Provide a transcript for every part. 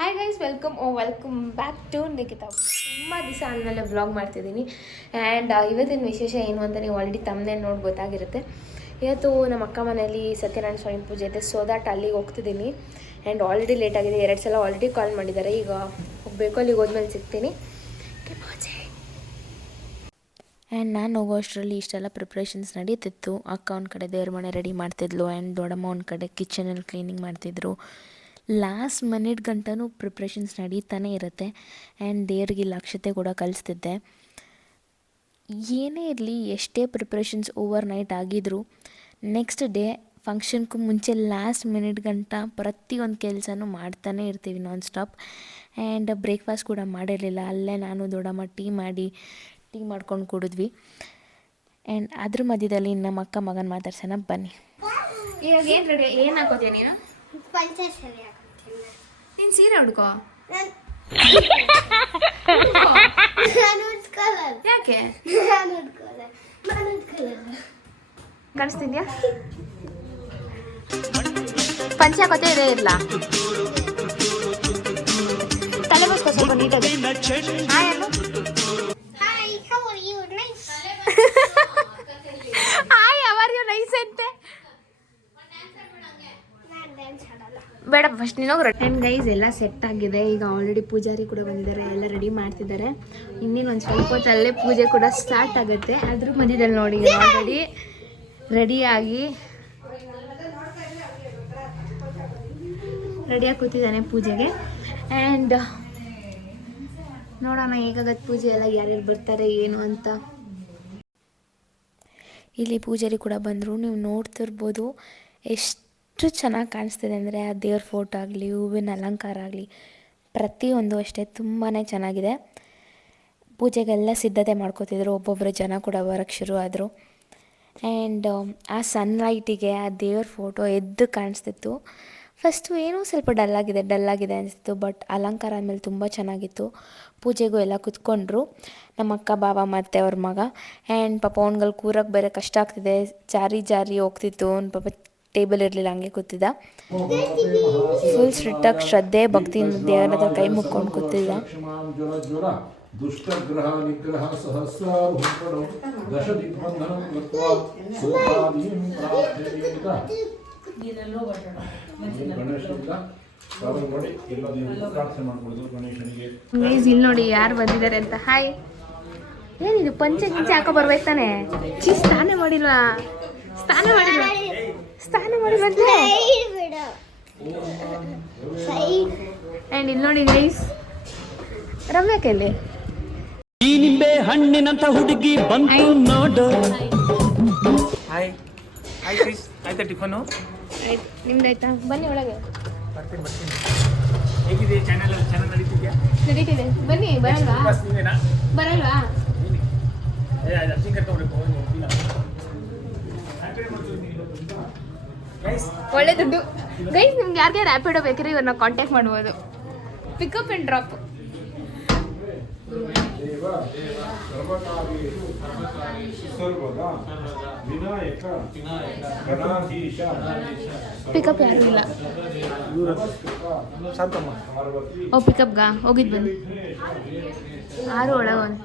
Hi guys, welcome back to Nikhita. ತುಂಬ ದಿವಸ ಆದಮೇಲೆ ವ್ಲಾಗ್ ಮಾಡ್ತಿದ್ದೀನಿ. ಆ್ಯಂಡ್ ಇವತ್ತಿನ ವಿಶೇಷ ಏನು ಅಂತ ನೀವು ಆಲ್ರೆಡಿ ತಮ್ಮನೇಲಿ ನೋಡಿ ಗೊತ್ತಾಗಿರುತ್ತೆ. ಇವತ್ತು ನಮ್ಮ ಅಕ್ಕ ಮನೆಯಲ್ಲಿ ಸತ್ಯನಾರಾಯಣ ಸ್ವಾಮಿ ಪೂಜೆ ಇದೆ. ಸೊ ದಟ್ ಅಲ್ಲಿಗೆ ಹೋಗ್ತಿದ್ದೀನಿ. ಆ್ಯಂಡ್ ಆಲ್ರೆಡಿ ಲೇಟ್ ಆಗಿದೆ, 2 ಸಲ ಆಲ್ರೆಡಿ ಕಾಲ್ ಮಾಡಿದ್ದಾರೆ. ಈಗ ಹೋಗಬೇಕು, ಅಲ್ಲಿಗೆ ಹೋದ್ಮೇಲೆ ಸಿಗ್ತೀನಿ. ಆ್ಯಂಡ್ ನಾನು ಹೋಗೋ ಅಷ್ಟರಲ್ಲಿ ಇಷ್ಟೆಲ್ಲ ಪ್ರಿಪ್ರೇಷನ್ಸ್ ನಡೀತಿತ್ತು. ಅಕ್ಕ ಒಂದು ಕಡೆ ದೇವ್ರ ಮನೆ ರೆಡಿ ಮಾಡ್ತಿದ್ಲು, ಆ್ಯಂಡ್ ದೊಡ್ಡಮ್ಮ ಒಂದು ಕಡೆ ಕಿಚನಲ್ಲಿ ಕ್ಲೀನಿಂಗ್ ಮಾಡ್ತಿದ್ರು. ಲಾಸ್ಟ್ ಮಿನಿಟ್ ಗಂಟನೂ ಪ್ರಿಪ್ರೇಷನ್ಸ್ ನಡೀತಾನೆ ಇರುತ್ತೆ. ಆ್ಯಂಡ್ ದೇವ್ರಿಗೆ ಅಕ್ಷತೆ ಕೂಡ ಕಲಿಸ್ತಿದ್ದೆ. ಏನೇ ಇರಲಿ, ಎಷ್ಟೇ ಪ್ರಿಪ್ರೇಷನ್ಸ್ ಓವರ್ ನೈಟ್ ಆಗಿದ್ರು ನೆಕ್ಸ್ಟ್ ಡೇ ಫಂಕ್ಷನ್ಗೂ ಮುಂಚೆ ಲಾಸ್ಟ್ ಮಿನಿಟ್ ಗಂಟ ಪ್ರತಿಯೊಂದು ಕೆಲಸನೂ ಮಾಡ್ತಾನೆ ಇರ್ತೀವಿ ನಾನ್ ಸ್ಟಾಪ್. ಆ್ಯಂಡ್ ಬ್ರೇಕ್ಫಾಸ್ಟ್ ಕೂಡ ಮಾಡಿರಲಿಲ್ಲ. ಅಲ್ಲೇ ನಾನು ದೊಡ್ಡಮ್ಮ ಟೀ ಮಾಡ್ಕೊಂಡು ಕುಡಿದ್ವಿ. ಆ್ಯಂಡ್ ಅದ್ರ ಮಧ್ಯದಲ್ಲಿ ನಮ್ಮ ಅಕ್ಕ ಮಗನ ಮಾತಾಡ್ಸೋಣ ಬನ್ನಿ. ಇವಾಗ ಏನು ರೆಡಿ, ಏನು ಹಾಕೋತೀಯ ನೀನು? ನೀನು ಸೀರೆ ಹುಡ್ಕೋ. ಯಾಕೆ ಕಾಣಿಸ್ತಿದ್ಯಾ? ಪಂಚೆ ಹಾಕೋತೆ ಇದೇ ಇರಲ್ಲ, ತಲೆ ಬಸ್ಕೋ ಸ್ವಲ್ಪ ನೀಟಾಗಿ. ಹಾಯ್, ಅವರ್ ಯು ನೈಸ್ ಅಂತೆ. ಬೇಡ, ಫಸ್ಟ್ ನೀನೋಗಿ. ಆ್ಯಂಡ್ ಗೈಸ್ ಎಲ್ಲ ಸೆಟ್ ಆಗಿದೆ. ಈಗ ಆಲ್ರೆಡಿ ಪೂಜಾರಿ ಕೂಡ ಬಂದಿದ್ದಾರೆ, ಎಲ್ಲ ರೆಡಿ ಮಾಡ್ತಿದ್ದಾರೆ. ಇನ್ನೇನು ಒಂದು ಸ್ವಲ್ಪ ಹೊತ್ತಲ್ಲೇ ಪೂಜೆ ಕೂಡ ಸ್ಟಾರ್ಟ್ ಆಗುತ್ತೆ. ಅದ್ರ ಮಧ್ಯದಲ್ಲಿ ನೋಡಿ ಆಲ್ರೆಡಿ ರೆಡಿಯಾಗಿ ಕೂತಿದ್ದಾನೆ ಪೂಜೆಗೆ. ಆ್ಯಂಡ್ ನೋಡೋಣ ಹೇಗಾಗತ್ತೆ ಪೂಜೆ ಎಲ್ಲ, ಯಾರ್ಯಾರು ಬರ್ತಾರೆ ಏನು ಅಂತ. ಇಲ್ಲಿ ಪೂಜಾರಿ ಕೂಡ ಬಂದರು. ನೀವು ನೋಡ್ತಿರ್ಬೋದು ಎಷ್ಟು ಚೆನ್ನಾಗಿ ಕಾಣಿಸ್ತಿದೆ ಅಂದರೆ, ಆ ದೇವ್ರ ಫೋಟೋ ಆಗಲಿ, ಹೂವಿನ ಅಲಂಕಾರ ಆಗಲಿ, ಪ್ರತಿಯೊಂದು ಅಷ್ಟೇ ತುಂಬಾ ಚೆನ್ನಾಗಿದೆ. ಪೂಜೆಗೆಲ್ಲ ಸಿದ್ಧತೆ ಮಾಡ್ಕೋತಿದ್ರು. ಒಬ್ಬೊಬ್ಬರು ಜನ ಕೂಡ ಬರೋಕ್ಕೆ ಶುರು ಆದರು. ಆ್ಯಂಡ್ ಆ ಸನ್ಲೈಟಿಗೆ ಆ ದೇವ್ರ ಫೋಟೋ ಎದ್ದು ಕಾಣಿಸ್ತಿತ್ತು. ಫಸ್ಟು ಏನೋ ಸ್ವಲ್ಪ ಡಲ್ಲಾಗಿದೆ ಅನಿಸ್ತಿತ್ತು, ಬಟ್ ಅಲಂಕಾರ ಆದಮೇಲೆ ತುಂಬ ಚೆನ್ನಾಗಿತ್ತು. ಪೂಜೆಗೂ ಎಲ್ಲ ಕೂತ್ಕೊಂಡ್ರು ನಮ್ಮ ಅಕ್ಕ, ಬಾವ ಮತ್ತು ಅವ್ರ ಮಗ. ಆ್ಯಂಡ್ ಪಾಪ ಅವ್ನಿಗಲ್ಲಿ ಕೂರಕ್ಕೆ ಬೇರೆ ಕಷ್ಟ ಆಗ್ತಿದೆ, ಜಾರಿ ಹೋಗ್ತಿತ್ತು. ಅವ್ನು ಪಾಪ ಟೇಬಲ್ ಇರಲಿಲ್ಲ, ಹಂಗೆ ಕೂತಿದ್ದ. ಫುಲ್ ಸ್ಟ್ರಿಕ್ಟಾಗಿ ಶ್ರದ್ಧೆ ಭಕ್ತಿಯಿಂದ ದೇವರ ಹತ್ರ ಕೈ ಮುಕ್ಕೊಂಡು ಕೂತಿದ್ದ. ದುಷ್ಟಗ್ರಹ ನಿಗ್ರಹ ಸಹಸ್ರಾರ್ಹುಂಕಣಂ ದಶ ದಿಗ್ಬಂಧನಂ ಕೃತ್ವಾ ಸೋಪಾದೀಂ ಪ್ರಾರ್ಥಯೇತ. ಗಣೇಶನಿಂದ ನೋಡಿ ಎಲ್ಲ ಪ್ರಾರ್ಥನೆ ಮಾಡ್ಕೊಳ್ಳೋದು ಗಣೇಶನಿಗೆ. ಇಲ್ಲಿ ನೋಡಿ ಯಾರು ಬಂದಿದ್ದಾರೆ ಅಂತ. ಹಾಯ್, ಏನಿದು ಪಂಚೆ ಗಿಂಚೆ ಹಾಕೋ ಬರ್ಬೇಕು ತಾನೆ? ಸ್ನಾನ ಮಾಡಿಲ್ವಾ? ಸ್ನಾನ ಮಾಡಿ ಬಂದ್ರೆ. ಆ್ಯಂಡ್ ಇಲ್ಲಿ ನೋಡಿ ಗೈಸ್, ರಮ್ಯಾ ಕೈಲಿ ಈ ನಿಂಬೆ ಹಣ್ಣಿನಂತ ಹುಡುಗಿ ಬಂತು ನೋಡು. ಹಾಯ್ ಕ್ರಿಸ್, ಆಯ್ತಾ ಟಿಫನು? ಆಯ್ತು, ನಿಮ್ದಾಯ್ತಾ? ಬನ್ನಿ ಒಳಗೆ. ಬರ್ತೀನಿ. ಹೇಗಿದೆ ಚಾನಲ್ ನಡೀತಿದ್ಯಾ? ನಡೀತಿದೆ, ಬನ್ನಿ. ಬರಲ್ವಾ? ಅರ್ಜಿ ಕರ್ಕೊಂಡ್ಬೇಕು. ಒಳ್ಳೆ ದುಡ್ಡು ಗೈಸ್. ನಿಮ್ಗೆ ಯಾರಿಗೆ ರ್ಯಾಪಿಡೋ ಬೇಕಿದ್ರೆ ಇವ್ರನ್ನ ಕಾಂಟ್ಯಾಕ್ಟ್ ಮಾಡ್ಬೋದು. Pickup and drop. ಪಿಕಪ್ ಯಾರು ಇಲ್ಲ. ಓ, ಪಿಕಪ್ಗಾ ಹೋಗಿದ್ದು ಬನ್ನಿ. 6 ಒಳಗೆ ಒಂದು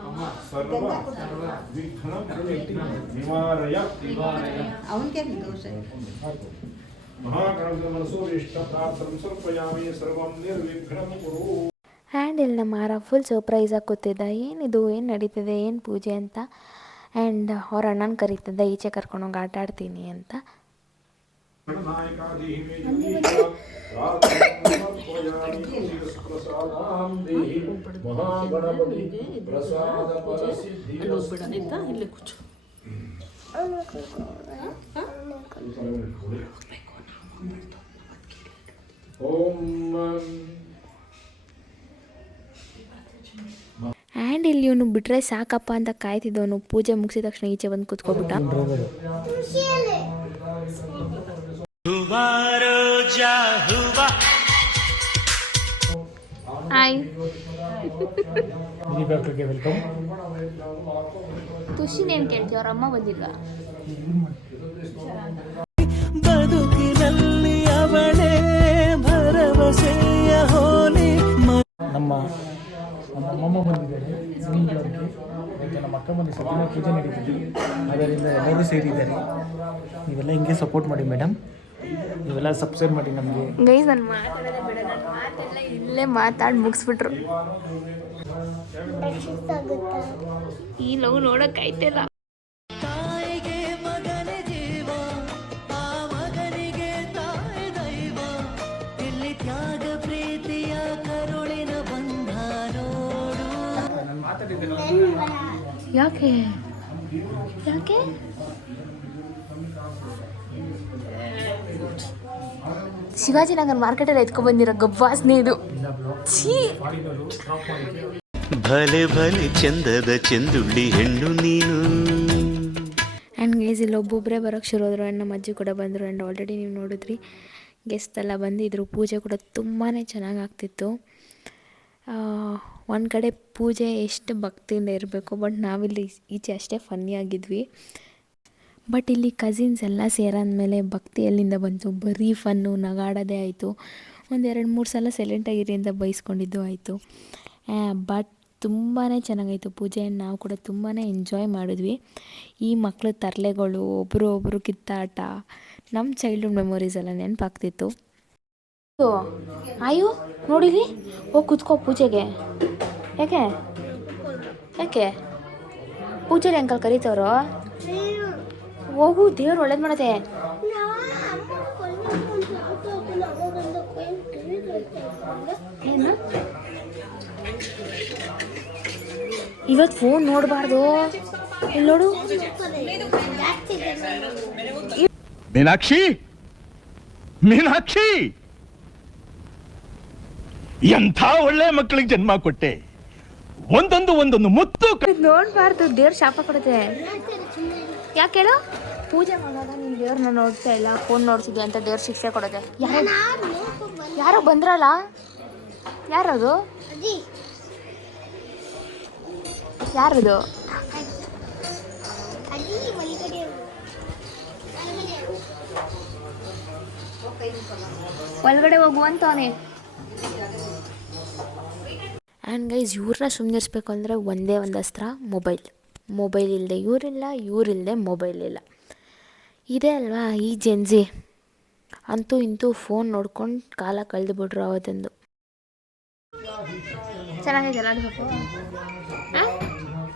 ಹ್ಯಾಂಡ್. ಇಲ್ಲಿ ನಮ್ಮ ಮಾರ ಫುಲ್ ಸರ್ಪ್ರೈಸಾಗಿ ಕೂತಿದ್ದ. ಏನಿದು, ಏನು ನಡೀತಿದೆ, ಏನು ಪೂಜೆ ಅಂತ. ಆ್ಯಂಡ್ ಅವ್ರ ಅಣ್ಣನ ಕರೀತಿದ್ದ, ಈಚೆ ಕರ್ಕೊಂಡೋಗಿ ಆಟ ಆಡ್ತೀನಿ ಅಂತ. ಆ್ಯಂಡ್ ಇಲ್ಲಿ ಇವನು ಬಿಟ್ಟರೆ ಸಾಕಪ್ಪ ಅಂತ ಕಾಯ್ತಿದ್ದವನು ಪೂಜೆ ಮುಗಿಸಿದ ತಕ್ಷಣ ಈಚೆ ಬಂದು ಕೂತ್ಕೊಬಿಟ್ಟ. ಹಾಯ್, ಖುಷಿನೇನು ಕೇಳ್ತೀವಿ, ಅವ್ರ ಅಮ್ಮ ಬಂದಿಲ್ಲ. ಬದುಕಿನಲ್ಲಿ ಅವಳೇ ಭರವಸೆಯ ಹೋಲಿ ನಮ್ಮ ಅಮ್ಮಮ್ಮ ಬಂದಿದ್ದಾರೆ, ಅದಕ್ಕೆ ನಮ್ಮ ಅಕ್ಕ ಬಂದು ಸತ್ಯನಾರಾಯಣ ಪೂಜೆ ನಡೀತಿದೆ, ಅದರಿಂದ ಎಲ್ಲರೂ ಸೇರಿದ್ದಾರೆ. ನೀವೆಲ್ಲ ಹಿಂಗೆ ಸಪೋರ್ಟ್ ಮಾಡಿ ಮೇಡಮ್, ನೀವೆಲ್ಲ ಸಬ್ಸ್ಕ್ರೈಬ್ ಮಾಡಿ ನಮಗೆ. ಗೈಸ್ ನಾನು ಮಾತಾಡೋದೇ ಬೇಡ, ನನ್ನ ಮಾತೆಲ್ಲ ಇಲ್ಲೇ ಮಾತಾಡಿ ಮುಗಿಸ್ಬಿಟ್ರು. ಈ ಲವ್ ನೋಡೋಕ್ಕಾಯ್ತಿಲ್ಲ. ಯಾಕೆ ಯಾಕೆ ಶಿವಾಜಿನಗರ ಮಾರ್ಕೆಟಲ್ಲಿ ಎತ್ಕೊಬಂದಿರೋ ಗಬ್ಬಾಸ್ನೆ ಇದು. ಛೀ, ಭಲೆ ಭಲೆ ಚಂದದ ಚೆಂದುಳ್ಳಿ ಹೆಣ್ಣು ನೀನು. ಆ್ಯಂಡ್ ಗೈಸ್ ಇಲ್ಲಿ ಒಬ್ಬೊಬ್ಬರೇ ಬರೋಕ್ಕೆ ಶುರು ಹೋದರು. ಆ್ಯಂಡ್ ನಮ್ಮ ಅಜ್ಜಿ ಕೂಡ ಬಂದರು. ಆ್ಯಂಡ್ ಆಲ್ರೆಡಿ ನೀವು ನೋಡಿದ್ರಿ ಗೆಸ್ಟ್ ಎಲ್ಲ ಬಂದಿದ್ದರು. ಪೂಜೆ ಕೂಡ ತುಂಬಾ ಚೆನ್ನಾಗಿ ಆಗ್ತಿತ್ತು. ಒಂದು ಕಡೆ ಪೂಜೆ ಎಷ್ಟು ಭಕ್ತಿಯಿಂದ ಇರಬೇಕು, ಬಟ್ ನಾವಿಲ್ಲಿ ಈಚೆ ಅಷ್ಟೇ ಫನ್ನಿ ಆಗಿದ್ವಿ. ಬಟ್ ಇಲ್ಲಿ ಕಸಿನ್ಸ್ ಎಲ್ಲ ಸೇರಾದ್ಮೇಲೆ ಭಕ್ತಿ ಎಲ್ಲಿಂದ ಬಂತು, ಬರೀ ಫನ್ನು ನಗಾಡೋದೇ ಆಯಿತು. ಒಂದು 2-3 ಸಲ ಸೈಲೆಂಟಾಗಿರಿ ಅಂತ ಬೈಸ್ಕೊಂಡಿದ್ದು ಆಯಿತು. ಬಟ್ ತುಂಬಾ ಚೆನ್ನಾಗಾಯಿತು ಪೂಜೆ. ನಾವು ಕೂಡ ತುಂಬಾ ಎಂಜಾಯ್ ಮಾಡಿದ್ವಿ. ಈ ಮಕ್ಕಳು ತರಲೆಗಳು, ಒಬ್ಬರು ಕಿತ್ತಾಟ, ನಮ್ಮ ಚೈಲ್ಡ್ಹುಡ್ ಮೆಮೊರೀಸ್ ಎಲ್ಲ ನೆನಪಾಗ್ತಿತ್ತು. ಆಯು ನೋಡಿರಿ, ಹೋಗಿ ಕುತ್ಕೋ ಪೂಜೆಗೆ. ಯಾಕೆ ಯಾಕೆ ಪೂಜೆಗೆ ಅಂಕಲ್ ಕರೀತವ್ರು? ಹೋಗು, ದೇವ್ರು ಒಳ್ಳೇದು ಮಾಡತ್ತೆ. ಏನು ಇವತ್ತು ಫೋನ್ ನೋಡಬಾರ್ದು. ಇಲ್ಲಿ ನೋಡು ಮೀನಾಕ್ಷಿ, ಮೀನಾಕ್ಷಿ, ಎಂಥ ಒಳ್ಳೆ ಮಕ್ಕಳಿಗೆ ಜನ್ಮ ಕೊಟ್ಟೆ. ಒಂದೊಂದು ಮುತ್ತು. ನೋಡಬಾರ್ದು, ದೇವ್ರ ಶಾಪ ಕೊಡುತ್ತೆ. ಯಾಕೆ ಹೇಳು? ಪೂಜೆ ಮಾಡುವಾಗ ನೀನು ದೇವ್ರನ್ನ ನೋಡ್ತಾ ಇಲ್ಲ, ಫೋನ್ ನೋಡ್ತಿದ್ದೆ ಅಂತ ದೇವ್ರ ಶಿಕ್ಷೆ ಕೊಡುತ್ತೆ. ಯಾರೋ ಬಂದ್ರಲ್ಲ, ಯಾರದು? ಯಾರದು? ಒಳಗಡೆ ಹೋಗುವಂತವನೇ. ಆ್ಯಂಡ್ ಗೈಸ್ ಇವ್ರನ್ನ ಸುಮ್ಮನಿಸ್ಬೇಕು ಅಂದರೆ ಒಂದೇ ಒಂದು ಅಸ್ತ್ರ, ಮೊಬೈಲ್ ಇಲ್ಲದೆ ಇವರಿಲ್ಲ, ಇವರಿಲ್ಲದೆ ಮೊಬೈಲ್ ಇಲ್ಲ. ಇದೇ ಅಲ್ವಾ ಈ ಜೆನ್ಜಿ. ಅಂತೂ ಇಂತೂ ಫೋನ್ ನೋಡ್ಕೊಂಡು ಕಾಲ ಕಳೆದುಬಿಟ್ರು ಅವತ್ತಂದು. ಚೆನ್ನಾಗೈತಲ್ಲ ಅದು ಸ್ವಲ್ಪ?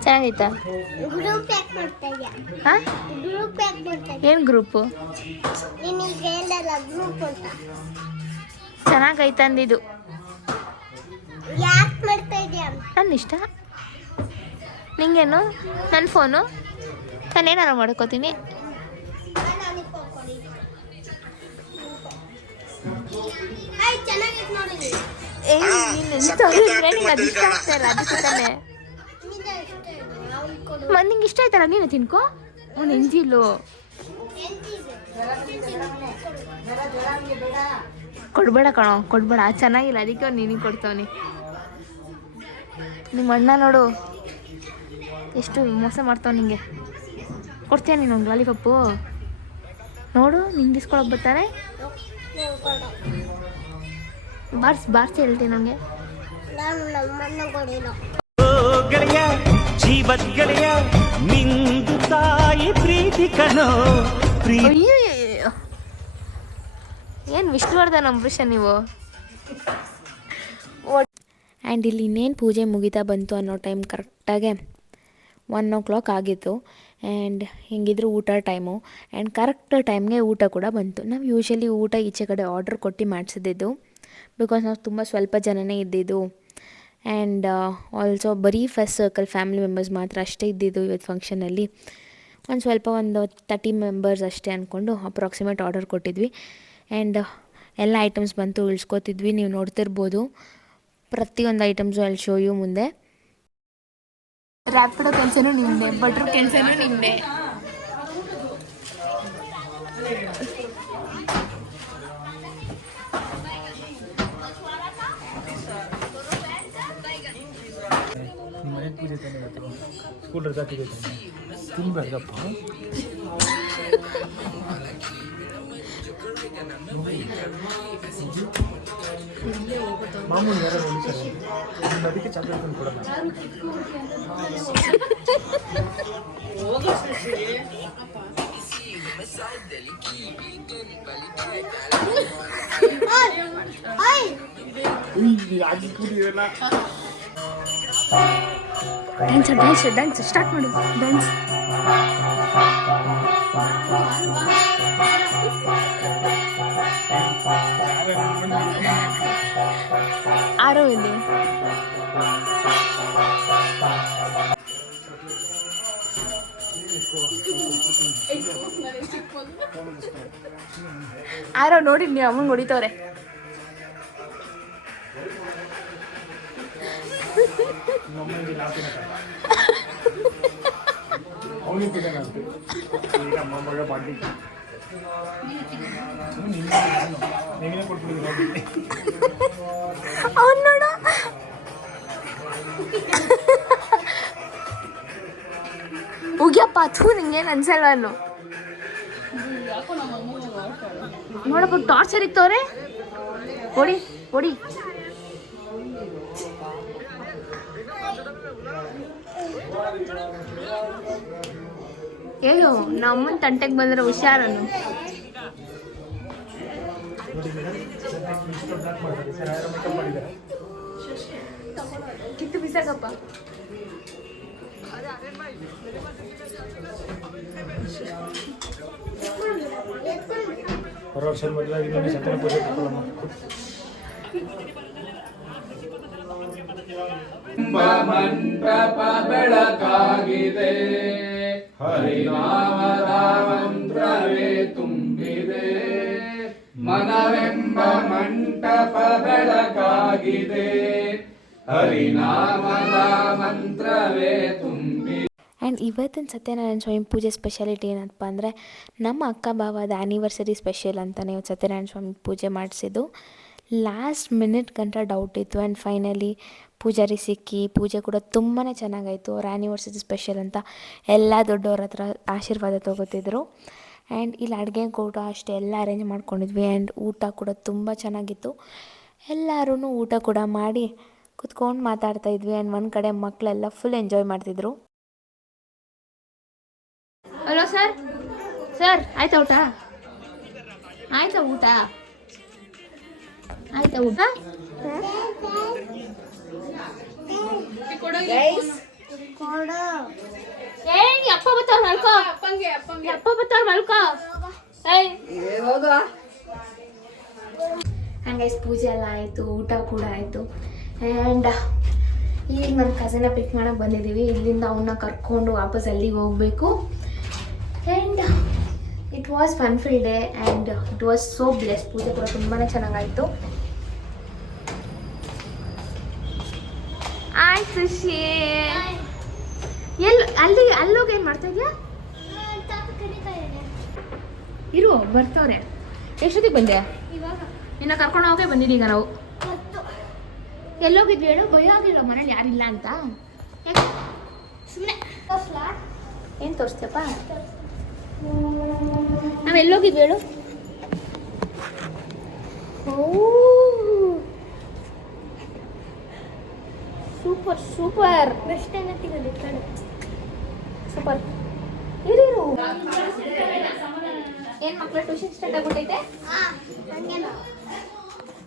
ಚೆನ್ನಾಗೈತಾ? ಹಾಂ, ಏನು ಗ್ರೂಪು? ಚೆನ್ನಾಗೈತ ಅಂದಿದ್ದು. ನನ್ನ ಇಷ್ಟ, ನಿಂಗೇನು? ನನ್ನ ಫೋನು ನಾನೇನಾರು ಮಾಡ್ಕೋತೀನಿ. ನಿಂಗೆ ಇಷ್ಟ ಆಯ್ತಲ್ಲ, ನೀನು ತಿನ್ಕೋ. ಅವ್ನು ಎಂಜಿಲು ಕೊಡ್ಬೇಡ ಕಣೋ, ಕೊಡ್ಬೇಡ, ಚೆನ್ನಾಗಿಲ್ಲ, ಅದಕ್ಕೆ ಅವ್ನು ನಿನಗೆ ಕೊಡ್ತಾವನಿ. ನಿಮ್ಮ ಅಣ್ಣ ನೋಡು ಎಷ್ಟು ಮೋಸ ಮಾಡ್ತಾವ ನಿಂಗೆ. ಕೊಡ್ತೀಯ ನೀನು ಒಂದು ಲಾಲಿಪಾಪು? ನೋಡು, ನಿಂಗೆ ದಿಸ್ಕೊಳಕ್ಕೆ ಬರ್ತಾರೆ. ಬಾರ್ಸಿ ಹೇಳ್ತೀನಿ ನನಗೆ. ಗೆಳೆಯ, ಜೀವದ ಗೆಳೆಯ, ನಿಂದು ತಾಯಿ ಪ್ರೀತಿ ಕಣೋ. ಏನು ವಿಷ್ಣುವರ್ಧನ್ ಅಂಬರೀಷನ್ ನೀವು? ಆ್ಯಂಡ್ ಇಲ್ಲಿ ಇನ್ನೇನು ಪೂಜೆ ಮುಗಿತಾ ಬಂತು ಅನ್ನೋ ಟೈಮ್ ಕರೆಕ್ಟಾಗೆ 1 o'clock ಆಗಿತ್ತು. ಆ್ಯಂಡ್ ಹಿಂಗಿದ್ರು ಊಟ ಟೈಮು. ಆ್ಯಂಡ್ ಕರೆಕ್ಟ್ ಟೈಮ್ಗೆ ಊಟ ಕೂಡ ಬಂತು. ನಾವು ಯೂಶ್ವಲಿ ಊಟ ಈಚೆ ಕಡೆ ಆರ್ಡ್ರ್ ಕೊಟ್ಟು ಮಾಡಿಸಿದ್ದು, ಬಿಕಾಸ್ ನಾವು ತುಂಬ ಸ್ವಲ್ಪ ಜನನೇ ಇದ್ದಿದ್ದು. ಆ್ಯಂಡ್ ಆಲ್ಸೋ ಬರೀ ಫಸ್ಟ್ ಸರ್ಕಲ್ ಫ್ಯಾಮಿಲಿ ಮೆಂಬರ್ಸ್ ಮಾತ್ರ ಅಷ್ಟೇ ಇದ್ದಿದ್ದು ಇವತ್ತು ಫಂಕ್ಷನಲ್ಲಿ. ಒಂದು 30 ಮೆಂಬರ್ಸ್ ಅಷ್ಟೇ ಅಂದ್ಕೊಂಡು ಅಪ್ರಾಕ್ಸಿಮೇಟ್ ಆರ್ಡರ್ ಕೊಟ್ಟಿದ್ವಿ. ಆ್ಯಂಡ್ ಎಲ್ಲ ಐಟಮ್ಸ್ ಬಂತು, ಇಳಿಸ್ಕೊತಿದ್ವಿ. ನೀವು ನೋಡ್ತಿರ್ಬೋದು ಪ್ರತಿಯೊಂದು ಐಟಮ್ಸು ಅಲ್ಲಿ ಶೋ ಯು ಮುಂದೆ. ರ್ಯಾಪಿಡೋ ಕೆಲಸನೂ ನಿಮ್ಮದೆ, ಬಟ್ರ್ ಕೆಲಸನೂ ನಿಮ್ಮದೆ. ನಿಮ್ಮ ಮನೆ ಆಯುಧ ಪೂಜೆ ತಾನೆ ಇವತ್ತು, ಸ್ಕೂಲ್ ರಜಾ ಇದೆ ತಾನೆ, ತಿನ್ಬೇಕಪ್ಪ. ಮಾಮೂಲಿ ಯಾರು ನೋಡಿ ಸರ್, ಅದಕ್ಕೆ ಚಾಕ್ಲೇಟ್ ತಂದು ಕೊಡಲ್ಲ. ಡ್ಯಾನ್ಸ್ ಸ್ಟಾರ್ಟ್ ಮಾಡು. ಡ್ಯಾನ್ಸ್ ಆರೋ ಇಲ್ಲಿ ಆರೋ ನೋಡಿ ನೀವು ಅಮ್ಮಂಗೆ ಹೊಡಿತವ್ರೆ. ಅವ್ನು ನೋಡ ಉಗ್ಯಪ್ಪ ಥೂ, ನಿಂಗೇನು ಅನ್ಸಲ್ಲ ಅನ್ನು ನೋಡಪ್ಪ. ಟಾರ್ಚರ್ ಇತ್ತವ್ರೆ, ಹೊಡಿ ಹೊಡಿ. ಹೇಳು ನಮ್ಮನ ತಂಟೆಗೆ ಬಂದ್ರೆ ಹುಷಾರನ್ನು. ಕಿತ್ತು ಬಿಸಾಕಪ್ಪ. ಹೊರ ವರ್ಷ ಮದುವೆ ಆಗಿದ್ದು ಸತ್ಯನ ಪೂಜೆ ಕೊಡಲಮ್ಮ. ಮಂಟಪ ಬೆಳಕಾಗಿದೆ, ಹರಿನಾಮದ ಮಂತ್ರವೇ ತುಂಬಿದೆ. ಮನವೆಂಬ ಮಂಟಪ ಬೆಳಕಾಗಿದೆ, ಹರಿನಾಮದ ಮಂತ್ರವೇ ತುಂಬಿದೆ. ಆ್ಯಂಡ್ ಇವತ್ತಿನ ಸತ್ಯನಾರಾಯಣ ಸ್ವಾಮಿ ಪೂಜೆ ಸ್ಪೆಷಾಲಿಟಿ ಏನಪ್ಪ ಅಂದರೆ, ನಮ್ಮ ಅಕ್ಕ ಭಾವದ ಆ್ಯನಿವರ್ಸರಿ ಸ್ಪೆಷಲ್ ಅಂತಲೇ ಇವತ್ತು ಸತ್ಯನಾರಾಯಣ ಸ್ವಾಮಿ ಪೂಜೆ ಮಾಡಿಸಿದ್ದು. ಲಾಸ್ಟ್ ಮಿನಿಟ್ ಗಂಟ ಡೌಟ್ ಇತ್ತು ಆ್ಯಂಡ್ ಫೈನಲಿ ಪೂಜಾರಿ ಸಿಕ್ಕಿ ಪೂಜೆ ಕೂಡ ತುಂಬಾ ಚೆನ್ನಾಗಾಯಿತು. ಅವ್ರ ಆ್ಯನಿವರ್ಸರಿ ಸ್ಪೆಷಲ್ ಅಂತ ಎಲ್ಲ ದೊಡ್ಡವ್ರ ಹತ್ರ ಆಶೀರ್ವಾದ ತೊಗೋತಿದ್ರು. ಆ್ಯಂಡ್ ಇಲ್ಲಿ ಅಡುಗೆ ಕೂಡ ಅಷ್ಟೇ ಎಲ್ಲ ಅರೇಂಜ್ ಮಾಡ್ಕೊಂಡಿದ್ವಿ. ಆ್ಯಂಡ್ ಊಟ ಕೂಡ ತುಂಬ ಚೆನ್ನಾಗಿತ್ತು. ಎಲ್ಲರೂ ಊಟ ಕೂಡ ಮಾಡಿ ಕುತ್ಕೊಂಡು ಮಾತಾಡ್ತಾಯಿದ್ವಿ. ಆ್ಯಂಡ್ ಒಂದು ಕಡೆ ಮಕ್ಕಳೆಲ್ಲ ಫುಲ್ ಎಂಜಾಯ್ ಮಾಡ್ತಿದ್ರು. ಹಲೋ ಸರ್, ಸರ್ ಆಯ್ತಾ ಊಟ? ಆಯ್ತಾ ಊಟ? ಆಯ್ತಾ ಊಟ? ಅಪ್ಪ ಬರ್ತಾವ್ರ ಮಲ್ಕೋ, ಅಪ್ಪ ಬರ್ತಾವ್ರ ಮಲ್ಕೋ. ಹಂಗೈಸ್ ಪೂಜೆ ಎಲ್ಲ ಆಯಿತು, ಊಟ ಕೂಡ ಆಯಿತು. ಆ್ಯಂಡ್ ಈಗ ನನ್ನ ಕಸನ ಪಿಕ್ ಮಾಡೋಕ್ಕೆ ಬಂದಿದ್ದೀವಿ. ಇಲ್ಲಿಂದ ಅವನ್ನ ಕರ್ಕೊಂಡು ವಾಪಸ್ ಅಲ್ಲಿಗೆ ಹೋಗಬೇಕು. And it was funful day and it was so bless. ಪೂಜೆ ಕೂಡ ತುಂಬಾ ಚೆನ್ನಾಗಾಯಿತು. ಆಯ್ತು ಸುಶಿ, ಅಲ್ಲೋಗಿ ಏನು ಮಾಡ್ತಾ ಇದೆಯಾ? ಇರು, ಬರ್ತವ್ರೆ. ಎಷ್ಟೊತ್ತಿಗೆ ಬಂದೆ? ನಿನ್ನ ಕರ್ಕೊಂಡು ಹೋಗೇ ಬಂದಿದ್ದೀ ಈಗ ನಾವು. ಎಲ್ಲೋಗಿದ್ವಿ ಹೇಳು? ಭಯ ಆಗಿಲ್ಲ ಮನೇಲಿ ಯಾರಿಲ್ಲ ಅಂತ? ಸುಮ್ಮನೆ ಏನು ತೋರಿಸ್ತೀಯಪ್ಪ? ನಾವು ಎಲ್ಲೋಗಿದ್ವಿ ಹೇಳು? Super super super. ಇರು ಏನು ಮಕ್ಕಳು ಟ್ಯೂಷನ್ ಸ್ಟಾರ್ಟ್ ಆಗ್ಬಿಟ್ಟೈತೆ?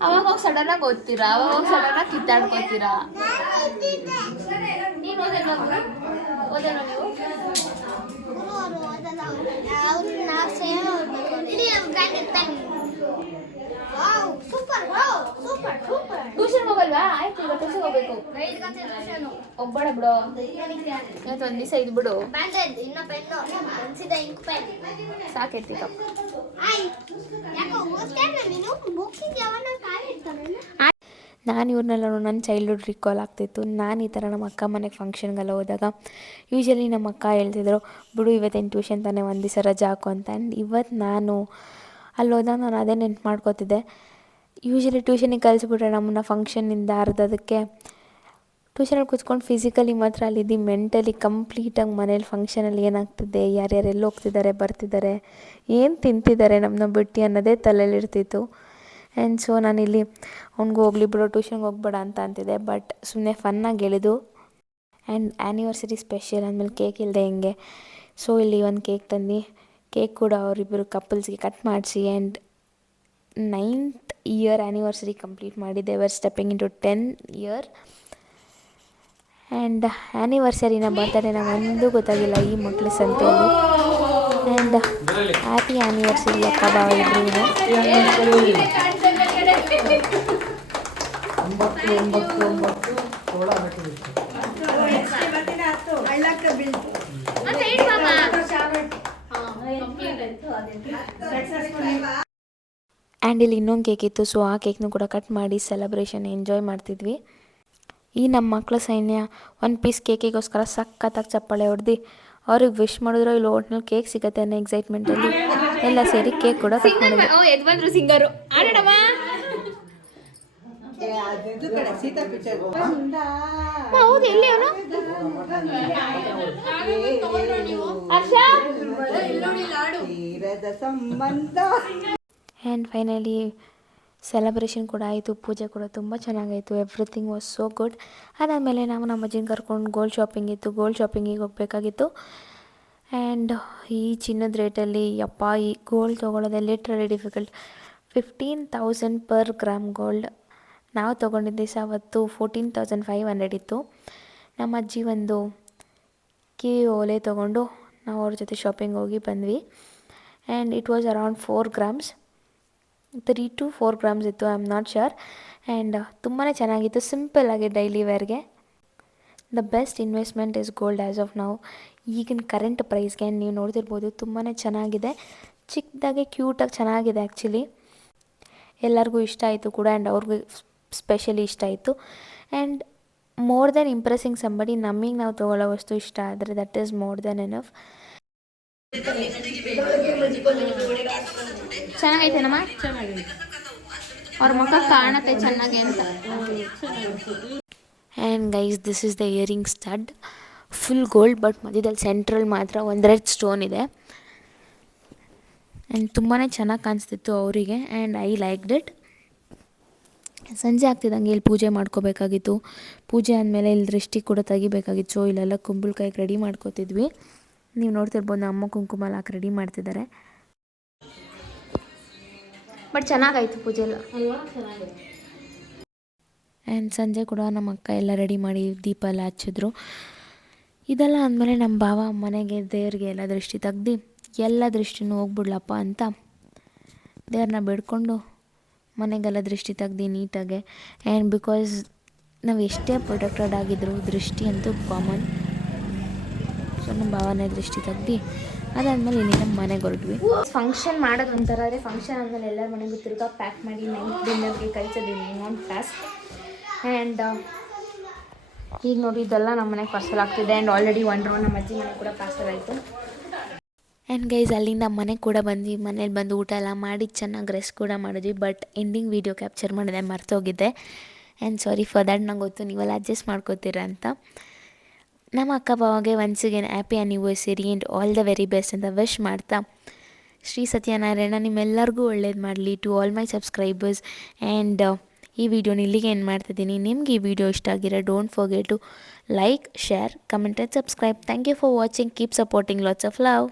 ಅವಾಗ ಹೋಗಿ ಸಡನ್ನಾಗಿ ಓದ್ತೀರಾ, ಅವಾಗ ಹೋಗಿ ಸಡನ್ನಾಗಿ ಕಿತ್ತಾಡ್ಕೋತೀರಾ. ನೀನು ಓದೇನೋ ನೀವು? ಟ್ಯೂಷನ್ ಹೋಗಲ್ವಾ? ಆಯ್ತು, ಈಗ ಟ್ಯೂಷನ್ ಹೋಗ್ಬೇಕು. ಒಬ್ಬಳೆ ಬಿಡು, ಇವತ್ತು ಒಂದು ದಿವಸ ಇದು ಬಿಡು. ಸಾಕೈತಿ. ನಾನು ಇವ್ರನ್ನೆಲ್ಲ ನನ್ನ ಚೈಲ್ಡ್ಹುಡ್ ರಿಕಾಲ್ ಆಗ್ತಿತ್ತು. ನಾನು ಈ ಥರ ನಮ್ಮ ಅಕ್ಕ ಮನೆಗೆ ಫಂಕ್ಷನ್ಗೆಲ್ಲ ಹೋದಾಗ ಯೂಶ್ವಲಿ ನಮ್ಮ ಅಕ್ಕ ಹೇಳ್ತಿದ್ರು, ಬಿಡು ಇವತ್ತೇನು ಟ್ಯೂಷನ್ ತಾನೇ, ಒಂದು ದಿವಸ ರಜಾ ಹಾಕು ಅಂತ. ಆ್ಯಂಡ್ ಇವತ್ತು ನಾನು ಅಲ್ಲಿ ಹೋದಾಗ ನಾನು ಅದೇ ನೆನ್ಪು ಮಾಡ್ಕೋತಿದ್ದೆ. ಯೂಶ್ವಲಿ ಟ್ಯೂಷನಿಗೆ ಕಳಿಸ್ಬಿಟ್ರೆ ನಮ್ಮನ್ನ ಫಂಕ್ಷನ್ನಿಂದ ಅರ್ಧದಕ್ಕೆ ಟ್ಯೂಷನಲ್ಲಿ ಕೂತ್ಕೊಂಡು ಫಿಸಿಕಲಿ ಮಾತ್ರ ಅಲ್ಲಿದ್ದು ಮೆಂಟಲಿ ಕಂಪ್ಲೀಟಾಗಿ ಮನೇಲಿ ಫಂಕ್ಷನಲ್ಲಿ ಏನಾಗ್ತಿದೆ, ಯಾರ್ಯಾರು ಎಲ್ಲಿ ಹೋಗ್ತಿದ್ದಾರೆ ಬರ್ತಿದ್ದಾರೆ, ಏನು ತಿಂತಿದ್ದಾರೆ ನಮ್ಮನ್ನ ಬಿಟ್ಟು ಅನ್ನೋದೇ ತಲೆಯಲ್ಲಿರ್ತಿತ್ತು. ಆ್ಯಂಡ್ ಸೊ ನಾನಿಲ್ಲಿ ಅವ್ನಿಗೆ ಹೋಗ್ಲಿ ಬಿಡೋ ಟ್ಯೂಷನ್ಗೆ ಹೋಗ್ಬೇಡ ಅಂತ ಅಂತಿದ್ದೆ, ಬಟ್ ಸುಮ್ಮನೆ ಫನ್ನಾಗಿ ಹೇಳಿದ್ದು. ಆ್ಯಂಡ್ ಆ್ಯನಿವರ್ಸರಿ ಸ್ಪೆಷಲ್ ಅಂದಮೇಲೆ ಕೇಕ್ ಇಲ್ಲದೆ ಹೆಂಗೆ, ಸೊ ಇಲ್ಲಿ ಒಂದು ಕೇಕ್ ತಂದು ಕೇಕ್ ಕೂಡ ಅವರಿಬ್ಬರು ಕಪಲ್ಸ್ಗೆ ಕಟ್ ಮಾಡಿಸಿ. And 9th year anniversary complete ಮಾಡಿದ್ದೆ. We're stepping into 10 year. And ಆ್ಯನಿವರ್ಸರಿನ ಬರ್ತಡೇನ ಒಂದೂ ಗೊತ್ತಾಗಿಲ್ಲ ಈ ಮಕ್ಕಳ ಸಂತೆಯಲ್ಲಿ. ಆ್ಯಂಡ್ ಹ್ಯಾಪಿ ಆ್ಯನಿವರ್ಸರಿ ಅಕ್ಕ ಬಾವ ಇಬ್ಬರೂ. ಆ್ಯಂಡ್ ಇಲ್ಲಿ ಇನ್ನೊಂದು ಕೇಕ್ ಇತ್ತು, ಸೊ ಆ ಕೇಕ್ನು ಕೂಡ ಕಟ್ ಮಾಡಿ ಸೆಲೆಬ್ರೇಷನ್ ಎಂಜಾಯ್ ಮಾಡ್ತಿದ್ವಿ. ಈ ನಮ್ಮ ಮಕ್ಕಳ ಸೈನ್ಯ ಒಂದು ಪೀಸ್ ಕೇಕಿಗೋಸ್ಕರ ಸಖತ್ತಾಗಿ ಚಪ್ಪಾಳೆ ಹೊಡೆದು ಅವ್ರಿಗೆ ವಿಶ್ ಮಾಡಿದ್ರು, ಇಲ್ಲಿ ಹೋಟ್ಲಲ್ಲಿ ಕೇಕ್ ಸಿಗುತ್ತೆ ಅನ್ನೋ ಎಕ್ಸೈಟ್ಮೆಂಟಲ್ಲಿ ಎಲ್ಲ ಸೇರಿ ಕೇಕ್ ಕೂಡ ಕಟ್ ಮಾಡಿದ್ರು. ಸಿಂಗರು ಹೌದು ಎಲ್ಲಿ ಅವನು ಆ್ಯಂಡ್ ಫೈನಲಿ ಸೆಲೆಬ್ರೇಷನ್ ಕೂಡ ಆಯಿತು, ಪೂಜೆ ಕೂಡ ತುಂಬ ಚೆನ್ನಾಗಾಯಿತು. Everything was so good. ಅದಾದಮೇಲೆ ನಾವು ನಮ್ಮ ಅಜ್ಜಿನ ಕರ್ಕೊಂಡು ಗೋಲ್ಡ್ ಶಾಪಿಂಗ್ ಇತ್ತು, ಗೋಲ್ಡ್ ಶಾಪಿಂಗಿಗೆ ಹೋಗಬೇಕಾಗಿತ್ತು. ಆ್ಯಂಡ್ ಈ ಚಿನ್ನದ ರೇಟಲ್ಲಿ ಯಪ್ಪ ಈ ಗೋಲ್ಡ್ ತೊಗೊಳೋದೆ literally difficult. 15,000 per gram gold. ನಾವು ತೊಗೊಂಡಿದ್ದ ದಿವಸ ಅವತ್ತು 14,500 ಇತ್ತು. ನಮ್ಮ ಅಜ್ಜಿ ಒಂದು ಕಿವಿ ಓಲೆ ತೊಗೊಂಡು ನಾವು ಅವ್ರ ಜೊತೆ ಶಾಪಿಂಗ್ ಹೋಗಿ ಬಂದ್ವಿ. And it was around 4 grams, 3 to 4 grams ಇತ್ತು, I am not sure. And ತುಂಬಾ ಚೆನ್ನಾಗಿತ್ತು, ಸಿಂಪಲ್ ಆಗಿ ಡೈಲಿ ವೇರ್ಗೆ. The best investment is gold as of ನಾವು. ಈಗಿನ ಕರೆಂಟ್ ಪ್ರೈಸ್ಗೆ ನೀವು ನೋಡ್ತಿರ್ಬೋದು ತುಂಬಾ ಚೆನ್ನಾಗಿದೆ, ಚಿಕ್ಕದಾಗೆ ಕ್ಯೂಟಾಗಿ ಚೆನ್ನಾಗಿದೆ ಆ್ಯಕ್ಚುಲಿ. ಎಲ್ಲರಿಗೂ ಇಷ್ಟ ಆಯಿತು ಕೂಡ, ಆ್ಯಂಡ್ ಅವ್ರಿಗೂ ಸ್ಪೆಷಲಿ ಇಷ್ಟ ಆಯಿತು. And more than impressing somebody, ನಮಗೆ ನಾವು ತೊಗೊಳ್ಳೋ ವಸ್ತು ಇಷ್ಟ ಆದರೆ that is more than enough. ಚೆನ್ನಾಗೈತೆ ನಮ್ಮ ಅವ್ರ ಮುಖ ಕಾಣತ್ತೆ ಚೆನ್ನಾಗಿ ಅಂತ. And guys this is the earring stud, full gold, but ಮಧ್ಯದಲ್ಲಿ ಸೆಂಟ್ರಲ್ ಮಾತ್ರ ಒಂದು ರೆಡ್ ಸ್ಟೋನ್ ಇದೆ. ಆ್ಯಂಡ್ ತುಂಬಾ ಚೆನ್ನಾಗಿ ಕಾಣಿಸ್ತಿತ್ತು ಅವರಿಗೆ, ಆ್ಯಂಡ್ ಐ ಲೈಕ್ಡ್ ಇಟ್. ಸಂಜೆ ಆಗ್ತಿದ್ದಂಗೆ ಇಲ್ಲಿ ಪೂಜೆ ಮಾಡ್ಕೋಬೇಕಾಗಿತ್ತು. ಪೂಜೆ ಆದಮೇಲೆ ಇಲ್ಲಿ ದೃಷ್ಟಿ ಕೂಡ ತೆಗಿಬೇಕಾಗಿತ್ತು. ಸೊ ಇಲ್ಲೆಲ್ಲ ಕುಂಬಳಕಾಯಿಗೆ ರೆಡಿ ಮಾಡ್ಕೋತಿದ್ವಿ. ನೀವು ನೋಡ್ತಿರ್ಬೋದು ನಮ್ಮ ಅಮ್ಮ ಕುಂಕುಮ ಹಾಕಿ ರೆಡಿ ಮಾಡ್ತಿದ್ದಾರೆ. ಬಟ್ ಚೆನ್ನಾಗಾಯ್ತು ಪೂಜೆ ಎಲ್ಲ ಅಲ್ವಾ, ಚೆನ್ನಾಗಿದೆ. ಆ್ಯಂಡ್ ಸಂಜೆ ಕೂಡ ನಮ್ಮ ಅಕ್ಕ ಎಲ್ಲ ರೆಡಿ ಮಾಡಿ ದೀಪ ಎಲ್ಲ ಹಚ್ಚಿದ್ರು. ಇದೆಲ್ಲ ಅಂದಮೇಲೆ ನಮ್ಮ ಭಾವ ಮನೆಗೆ ದೇವ್ರಿಗೆ ಎಲ್ಲ ದೃಷ್ಟಿ ತೆಗ್ದು ಎಲ್ಲ ದೃಷ್ಟಿನೂ ಹೋಗ್ಬಿಡ್ಲಪ್ಪ ಅಂತ ದೇವ್ರನ್ನ ಬೇಡ್ಕೊಂಡು ಮನೆಗೆಲ್ಲ ದೃಷ್ಟಿ ತೆಗ್ದು ನೀಟಾಗೆ. ಆ್ಯಂಡ್ ಬಿಕಾಸ್ ನಾವು ಎಷ್ಟೇ ಪ್ರೊಟೆಕ್ಟೆಡ್ ಆಗಿದ್ರು ದೃಷ್ಟಿ ಅಂತೂ ಕಾಮನ್. ಸೊ ನಮ್ಮ ಭಾವನೆ ದೃಷ್ಟಿ ತೆಗ್ದು ಅದಾದಮೇಲೆ ಇಲ್ಲಿ ನಮ್ಮ ಮನೆಗೆ ಹೊರಟ್ವಿ. ಫಂಕ್ಷನ್ ಮಾಡೋದು ಒಂಥರ, ಅದೇ ಫಂಕ್ಷನ್ ಆದಮೇಲೆ ಎಲ್ಲರ ಮನೆಗೂ ತಿರ್ಗಾ ಪ್ಯಾಕ್ ಮಾಡಿ ನೈಟ್ ಡಿನ್ನರ್ಗೆ ಕಳಿಸೋದೀನಿ ಆನ್ ಫಾಸ್ಟ್. ಆ್ಯಂಡ್ ಈಗ ನೋಡಿ ಇದೆಲ್ಲ ನಮ್ಮ ಮನೆಗೆ ಪಾರ್ಸಲ್ ಆಗ್ತಿದೆ. ಆ್ಯಂಡ್ ಆಲ್ರೆಡಿ 1 ರೌಂಡ್ ನಮ್ಮ ಅಜ್ಜಿ ಮನೆಗೆ ಕೂಡ ಪಾರ್ಸಲ್ ಆಯಿತು. ಆ್ಯಂಡ್ ಗೈಸ್ ಅಲ್ಲಿಂದ ಮನೆಗೆ ಕೂಡ ಬಂದ್ವಿ. ಮನೇಲಿ ಬಂದು ಊಟ ಎಲ್ಲ ಮಾಡಿ ಚೆನ್ನಾಗಿ ರೆಸ್ಟ್ ಕೂಡ ಮಾಡಿದ್ವಿ. ಬಟ್ ಎಂಡಿಂಗ್ ವೀಡಿಯೋ ಕ್ಯಾಪ್ಚರ್ ಮಾಡಿದೆ, ಮರ್ತೋಗಿದ್ದೆ. And sorry for that. ನಂಗೆ ಗೊತ್ತು ನೀವೆಲ್ಲ ಅಡ್ಜಸ್ಟ್ ಮಾಡ್ಕೋತೀರ ಅಂತ. ನಮ್ಮ ಅಕ್ಕ ಬಾವಾಗೆ once again happy anniversary and all the very best ಅಂತ ವಿಶ್ ಮಾಡ್ತಾ, ಶ್ರೀ ಸತ್ಯನಾರಾಯಣ ನಿಮ್ಮೆಲ್ಲರಿಗೂ ಒಳ್ಳೇದು ಮಾಡಲಿ. To all my subscribers. And ಈ ವಿಡಿಯೋನ ಇಲ್ಲಿಗೆ ಏನು ಮಾಡ್ತಿದ್ದೀನಿ. ನಿಮ್ಗೆ ಈ ವಿಡಿಯೋ ಇಷ್ಟ ಆಗಿರೋ don't forget to like, share, comment and subscribe. Thank you for watching. Keep supporting. Lots of love.